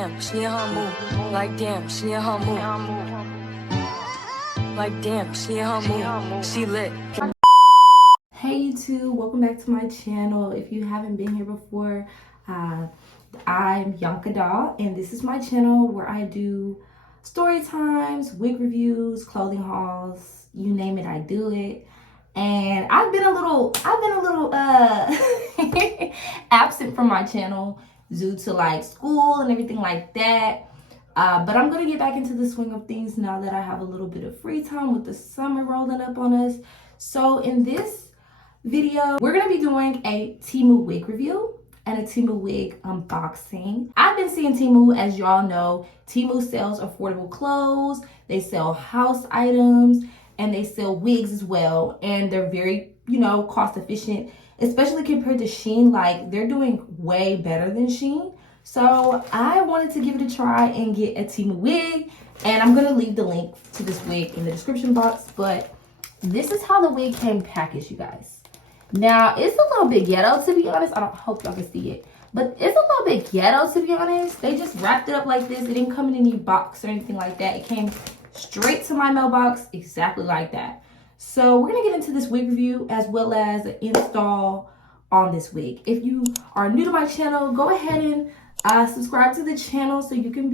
damn, she in her mood. Like damn, she in her mood. Like damn, she in her mood. She lit. Hey YouTube, welcome back to my channel. If you haven't been here before, I'm Yanca doll, and this is my channel where I do story times, wig reviews, clothing hauls, you name it, I do it. And I've been a little absent from my channel due to like school and everything like that. But I'm gonna get back into the swing of things now that I have a little bit of free time with the summer rolling up on us. So in this video, we're gonna be doing a Temu wig review and a Temu wig unboxing. I've been seeing Temu, as y'all know. Temu sells affordable clothes, they sell house items, and they sell wigs as well. And they're very, cost efficient, especially compared to Shein. Like, they're doing way better than Shein. So I wanted to give it a try and get a Temu wig, and I'm gonna leave the link to this wig in the description box. But this is how the wig came packaged, you guys. Now, it's a little bit ghetto, to be honest. I don't hope y'all can see it, but it's a little bit ghetto, to be honest. They just wrapped it up like this. It didn't come in any box or anything like that. It came straight to my mailbox, exactly like that. So we're gonna get into this wig review as well as an install on this wig. If you are new to my channel, go ahead and subscribe to the channel so you can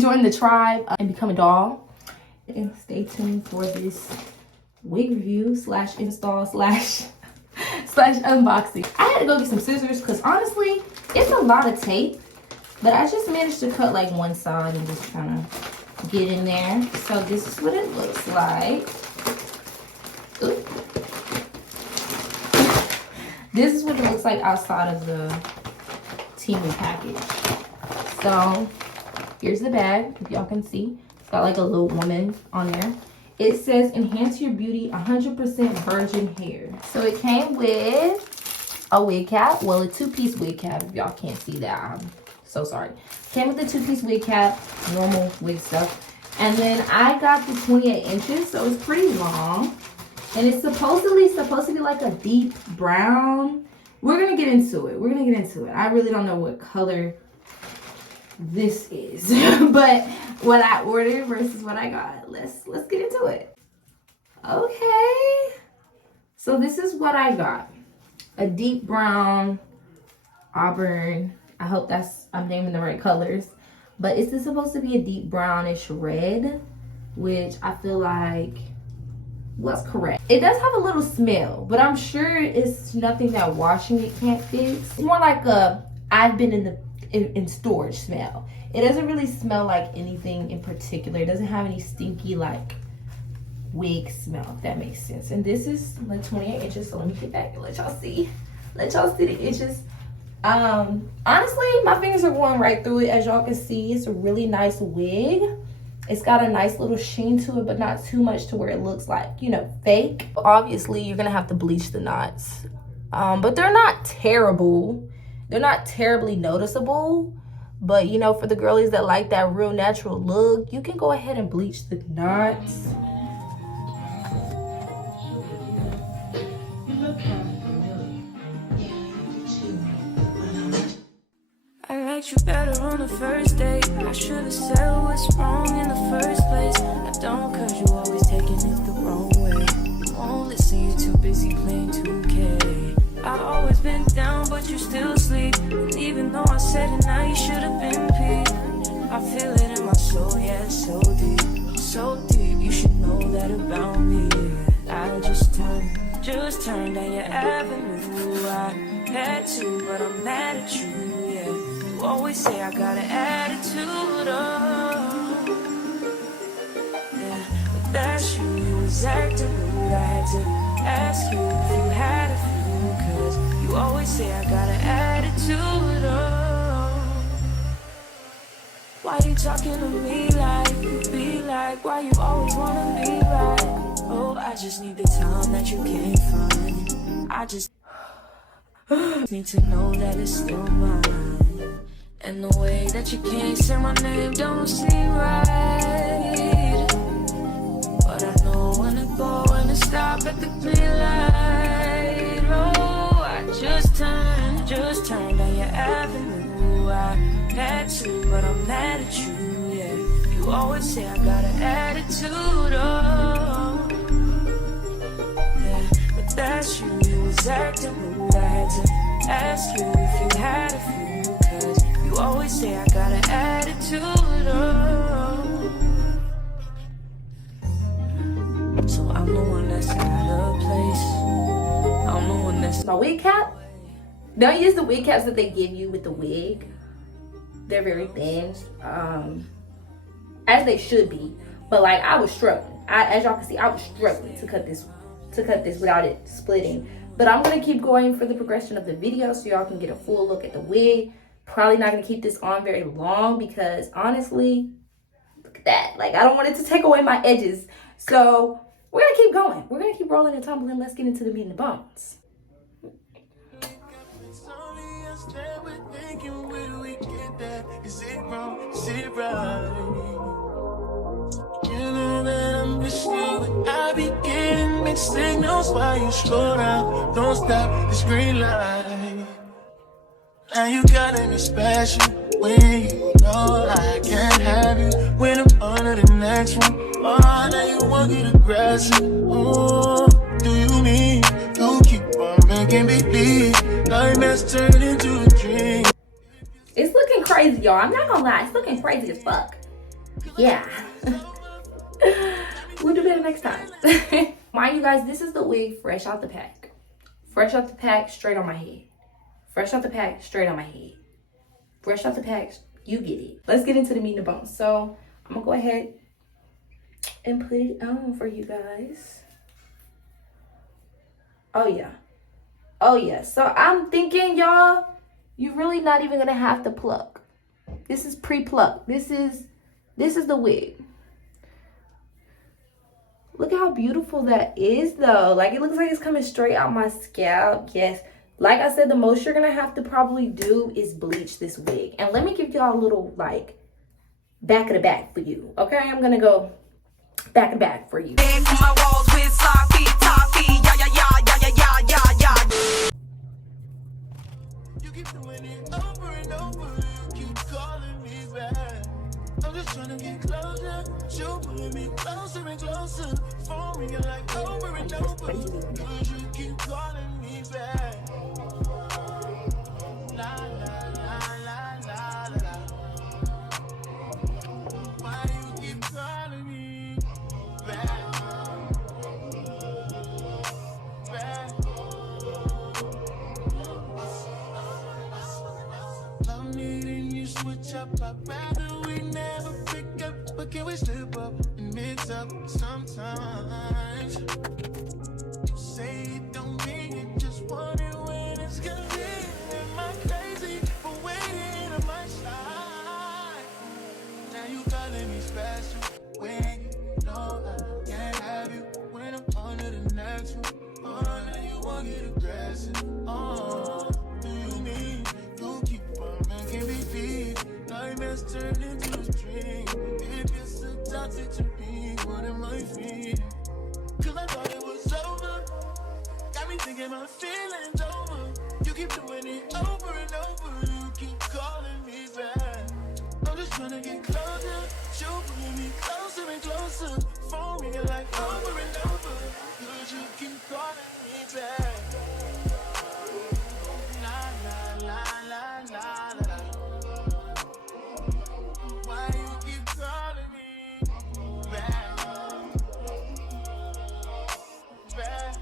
join the tribe and become a doll. And stay tuned for this wig review slash install slash unboxing. I had to go get some scissors because honestly, it's a lot of tape, but I just managed to cut like one side and just trying to get in there. So this is what it looks like. Ooh. This is what it looks like outside of the Temu package. So here's the bag, if y'all can see. It's got like a little woman on there. It says enhance your beauty, 100% virgin hair. So it came with a wig cap. Well, a two-piece wig cap, if y'all can't see that. I'm so sorry. Came with the two-piece wig cap, normal wig stuff. And then I got the 28 inches, so it's pretty long. And it's supposedly supposed to be like a deep brown. We're gonna get into it. I really don't know what color this is, but what I ordered versus what I got. Let's get into it. Okay. So this is what I got. A deep brown auburn. I hope I'm naming the right colors. But is this supposed to be a deep brownish red, which I feel like was correct. It does have a little smell, but I'm sure it's nothing that washing it can't fix. It's more like I've been in storage smell. It doesn't really smell like anything in particular. It doesn't have any stinky like wig smell, if that makes sense. And this is like 28 inches, so let me get back and let y'all see the inches. Honestly, my fingers are going right through it. As y'all can see, it's a really nice wig. It's got a nice little sheen to it, but not too much to where it looks like, fake. Obviously, you're gonna have to bleach the knots, but they're not terrible. They're not terribly noticeable, but for the girlies that like that real natural look, you can go ahead and bleach the knots. I liked you better on the first date. I should have said what's wrong in the first place. I don't, cause you always taking it the wrong way. You won't listen, you're too busy playing 2K. I always been down, but you still sleep. And even though I said it, now you should have been peeved. I feel it in my soul, yeah, it's so deep. So deep, you should know that about me. I just turned down your avenue. I had to, but I'm mad at you, yeah. You always say I got an attitude, oh. Yeah, but that's you was acting rude. I had to ask you if you had a few, cause you always say I got an attitude, oh. Why you talking to me like you be like? Why you always wanna be right? Oh, I just need the time that you can't find. I just need to know that it's still mine. And the way that you can't say my name don't seem right. But I know when to go and to stop at the green light. Oh, I just turned down your avenue. but I'm mad at you, yeah. You always say I got an attitude, oh. Yeah, but that's you, you was acting rude. I had to ask you if you had a few, cause you always say I got an attitude, oh. So I'm the one that's out of place. I'm the one that's my wig cap. Don't use the wig caps that they give you with the wig. They're very thin, as they should be. But like I was struggling. As y'all can see, I was struggling to cut this without it splitting. But I'm gonna keep going for the progression of the video so y'all can get a full look at the wig. Probably not gonna keep this on very long because honestly, look at that. Like I don't want it to take away my edges. So we're gonna keep going. We're gonna keep rolling and tumbling. Let's get into the meat and the bones. Is it wrong? Is it right? You know that I'm missing you, but I be getting mixed signals while you slow down. Don't stop this green light. Now you gotta be special when you know I can't have you. When I'm under the next one, oh, now you want to get aggressive. Oh, do you mean you keep on making me believe nightmares turn into a dream? It's looking crazy, y'all. I'm not gonna lie. It's looking crazy as fuck. Yeah. We'll do better next time. Mind you guys, this is the wig fresh out the pack. Fresh out the pack, straight on my head. Fresh out the pack, straight on my head. Fresh out the pack, you get it. Let's get into the meat and the bones. So I'm gonna go ahead and put it on for you guys. Oh yeah. Oh yeah. So I'm thinking, y'all, you're really not even gonna have to pluck. This is pre-plucked. This is the wig. Look how beautiful that is though. Like it looks like it's coming straight out my scalp. Yes. Like I said, the most you're gonna have to probably do is bleach this wig. And let me give y'all a little like back of the back for you. Okay, I'm gonna go back and back for you. You keep doing it over and over. You keep calling me back. I'm just trying to get closer. You pulling me closer and closer. Forming it like over and over. Cause you keep calling me back. La la la la la la. Why you keep calling me back? Back. I'm needing you switch up. I'd rather we never pick up, but can we slip up and mix up sometimes? You say it don't mean it, just want it when it's convenient. Am I crazy for waiting on my side? Now you calling me special when you know I can't have you. When I'm under the next one, oh, now you want to get aggressive. Oh, do you mean you keep on making me feel nightmares turn into a dream? If you're so toxic to me, what am I feeling? Cause I thought it was over. Got me thinking my feelings over. You keep doing it over and over. You keep calling me back. I'm just trying to get closer. You pulling me closer and closer. Forming it like over and over. Cause you keep calling me back. La la la la la la. Why you keep calling me back? Back.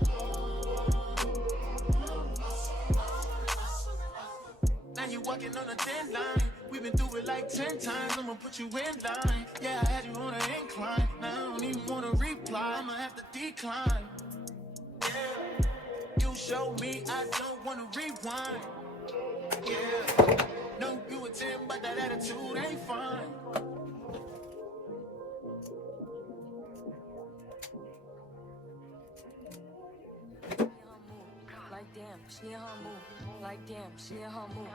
Now you walking on a thin line. We've been through it like 10 times. I'ma put you in line. Yeah, I had you on an incline. Now I don't even wanna reply. I'ma have to decline. Yeah, you showed me I don't wanna rewind. Yeah, no, you a 10, but that attitude ain't fine. Like damn, she in her move. Like damn, she in her move.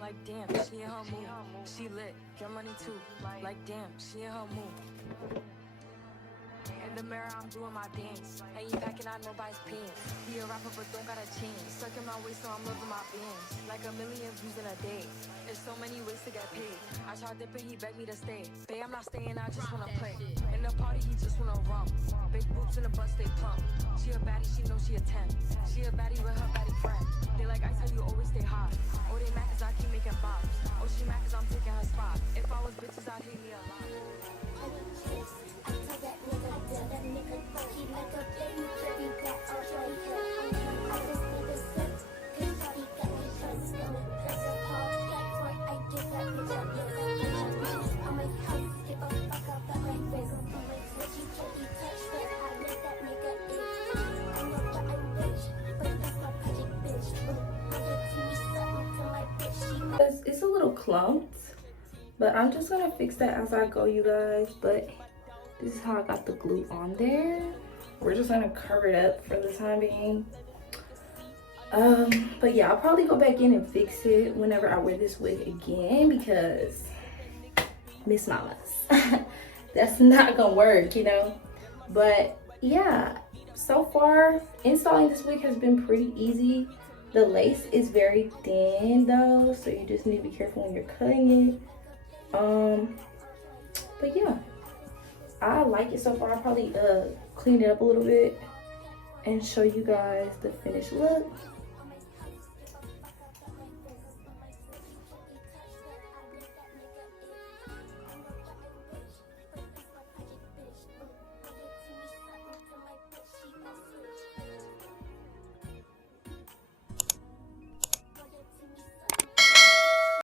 Like damn, she in her move. She lit, get money too. Like damn, she in her move. In the mirror, I'm doing my dance. And you packing out nobody's pants. Be a rapper, but don't got a chance. Sucking my waist, so I'm loving my bands. Like a million views in a day. There's so many ways to get paid. I tried dipping, he begged me to stay. Babe, I'm not staying, I just wanna play. In the party, he just wanna rump. Big boobs in the bus, they plump. She a baddie, she knows she a 10. She a baddie with her baddie friend. They like I tell you, always stay hot. Oh, they mad cause I keep making bops. Oh, she mad cause I'm taking her spot. If I was bitches, I'd hate me a lot. It's a little clumped, but I'm just gonna fix that as I go, you guys. But this is how I got the glue on there. We're just gonna cover it up for the time being. But yeah, I'll probably go back in and fix it whenever I wear this wig again, because Miss Mamas, that's not gonna work, you know. But yeah, so far installing this wig has been pretty easy. The lace is very thin though, so you just need to be careful when you're cutting it. But yeah, I like it so far. I'll probably clean it up a little bit and show you guys the finished look.